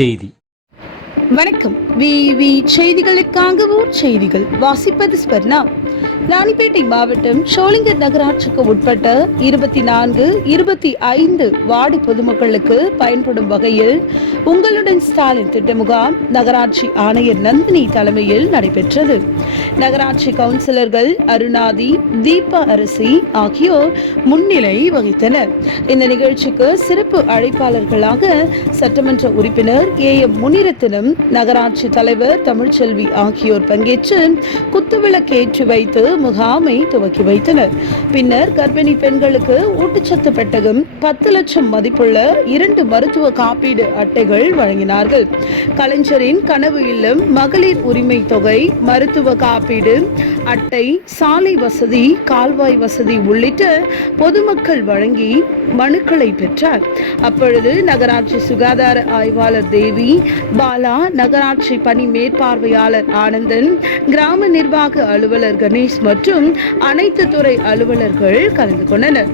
செய்தி. வணக்கம். விவி செய்திகளுக்காக ஊர் செய்திகள் வாசிப்பது ஸ்பர்ணா. ராணிப்பேட்டை மாவட்டம் ஷோலிங்கர் நகராட்சிக்கு உட்பட்ட 24, 25 வார்டு பொதுமக்களுக்கு பயன்படும் வகையில் உங்களுடன் ஸ்டாலின் திட்ட முகாம் நகராட்சி ஆணையர் நந்தினி தலைமையில் நடைபெற்றது. நகராட்சி கவுன்சிலர்கள் அருணாதி, தீபா அரசி ஆகியோர் முன்னிலை வகித்தனர். இந்த நிகழ்ச்சிக்கு சிறப்பு அழைப்பாளர்களாக சட்டமன்ற உறுப்பினர் AM முனிரத்தினம், நகராட்சி தலைவர் தமிழ்ச்செல்வி ஆகியோர் பங்கேற்று குத்துவிளக்கேற்றி வைத்து முகாமை துவக்கி வைத்தனர். பின்னர் கர்ப்பிணி பெண்களுக்கு ஊட்டச்சத்து பெட்டகம், 10 லட்சம் மதிப்புள்ள 2 மருத்துவ காப்பீடு அட்டைகள் வழங்கினார்கள். கலைஞரின் கனவு இல்லம், மகளிர் உரிமை தொகை, மருத்துவ காப்பீடு அட்டை, சாலை வசதி, கால்வாய் வசதி உள்ளிட்ட பொதுமக்கள் வழங்கி மனுக்களை பெற்றார். அப்பொழுது நகராட்சி சுகாதார ஆய்வாளர் தேவி, பாலா, நகராட்சி பணி மேற்பார்வையாளர் ஆனந்தன், கிராம நிர்வாக அலுவலர் கணேஷ் மற்றும் அனைத்து துறை அலுவலர்கள் கலந்து கொண்டனர்.